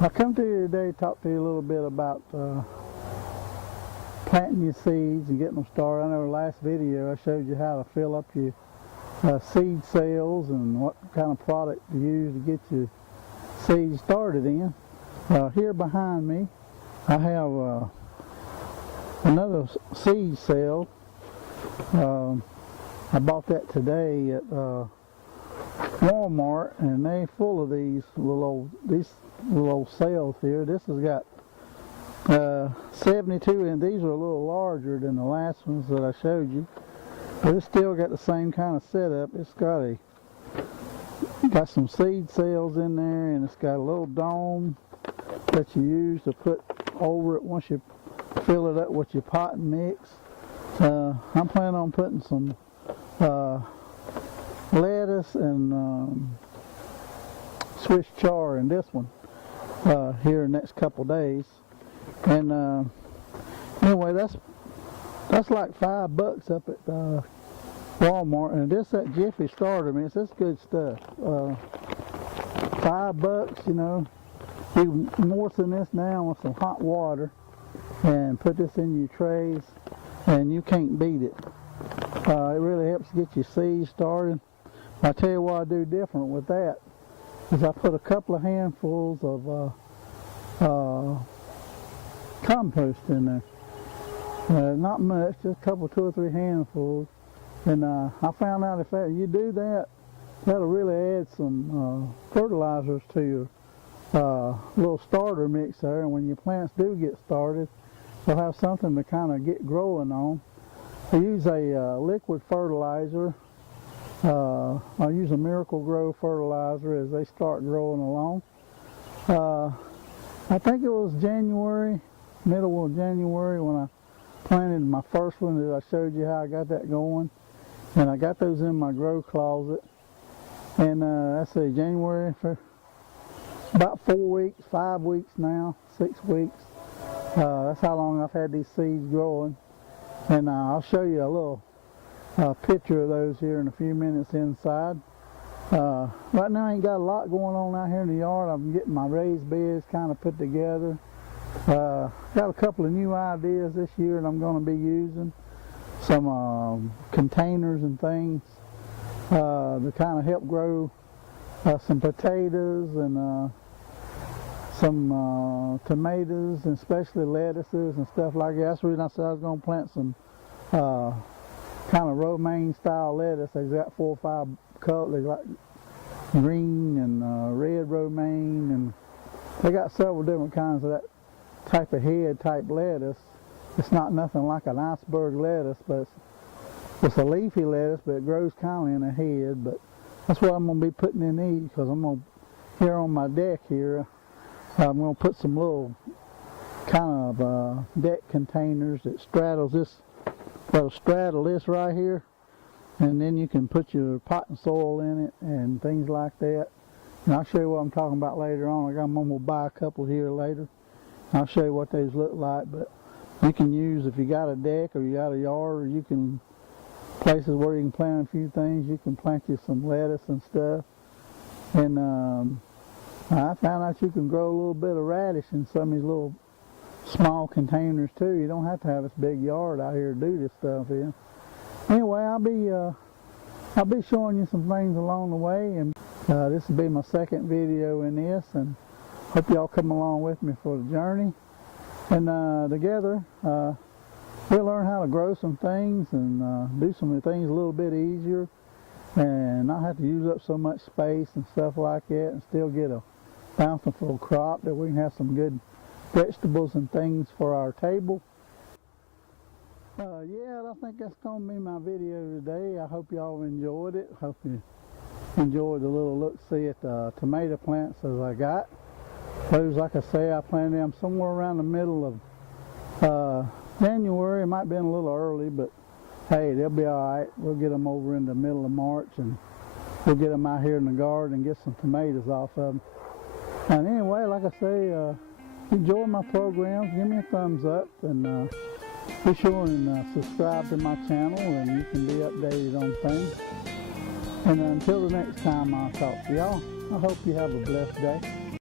I come to you today to talk to you a little bit about planting your seeds and getting them started. I know in the last video I showed you how to fill up your seed cells and what kind of product to use to get your seeds started in. Here behind me I have another seed cell. I bought that today at Walmart, and they full of these little old cells here. This has got 72, and these are a little larger than the last ones that I showed you, but it's still got the same kind of setup. It's got some seed cells in there, and it's got a little dome that you use to put over it once you fill it up with your pot and mix. I'm planning on putting some lettuce and Swiss chard in this one here in the next couple days. And anyway, that's like $5 up at Walmart, and this that Jiffy starter mix. That's good stuff. $5, you know. You moisten this down with some hot water and put this in your trays, and you can't beat it. It really helps get your seeds started. I tell you what I do different with that is I put a couple of handfuls of compost in there. Not much, just a couple, 2 or 3 handfuls. And I found out if you do that, that'll really add some fertilizers to your little starter mix there. And when your plants do get started, they'll have something to kind of get growing on. I use a liquid fertilizer. I use a Miracle Grow fertilizer as they start growing along. I think it was January, middle of January, when I planted my first one that I showed you how I got that going. And I got those in my grow closet. And I say January for about 4 weeks, 5 weeks now, 6 weeks. That's how long I've had these seeds growing. And I'll show you a little picture of those here in a few minutes inside. Right now I ain't got a lot going on out here in the yard. I'm getting my raised beds kind of put together. Got a couple of new ideas this year that I'm going to be using. Some containers and things to kind of help grow some potatoes and some tomatoes, and especially lettuces and stuff like that. That's the reason I said I was going to plant some kind of romaine style lettuce. They've got 4 or 5 colors. They got green and red romaine, and they got several different kinds of that type of head type lettuce. It's not nothing like an iceberg lettuce, but it's a leafy lettuce, but it grows kind of in a head. But that's what I'm going to be putting in these, because I'm going to, here on my deck here, I'm going to put some little kind of deck containers that straddles this, that'll straddle this right here, and then you can put your potting soil in it and things like that. And I'll show you what I'm talking about later on. I'm going to buy a couple here later. I'll show you what these look like. But you can use, if you got a deck or you got a yard, or you can, places where you can plant a few things, you can plant you some lettuce and stuff. And I found out you can grow a little bit of radish in some of these little small containers too. You don't have to have this big yard out here to do this stuff in. Anyway, I'll be showing you some things along the way, and this will be my second video in this, and hope y'all come along with me for the journey. And together we'll learn how to grow some things and do some of the things a little bit easier, and not have to use up so much space and stuff like that, and still get a bountiful crop that we can have some good vegetables and things for our table. Yeah, I think that's going to be my video today. I hope y'all enjoyed it. Hope you enjoyed the little look-see at the tomato plants as I got. Those, like I say, I planted them somewhere around the middle of January. It might have been a little early, but hey, they'll be all right. We'll get them over in the middle of March, and we'll get them out here in the garden and get some tomatoes off of them. And like I say, enjoy my programs, give me a thumbs up, and be sure and subscribe to my channel, and you can be updated on things. And until the next time I talk to y'all, I hope you have a blessed day.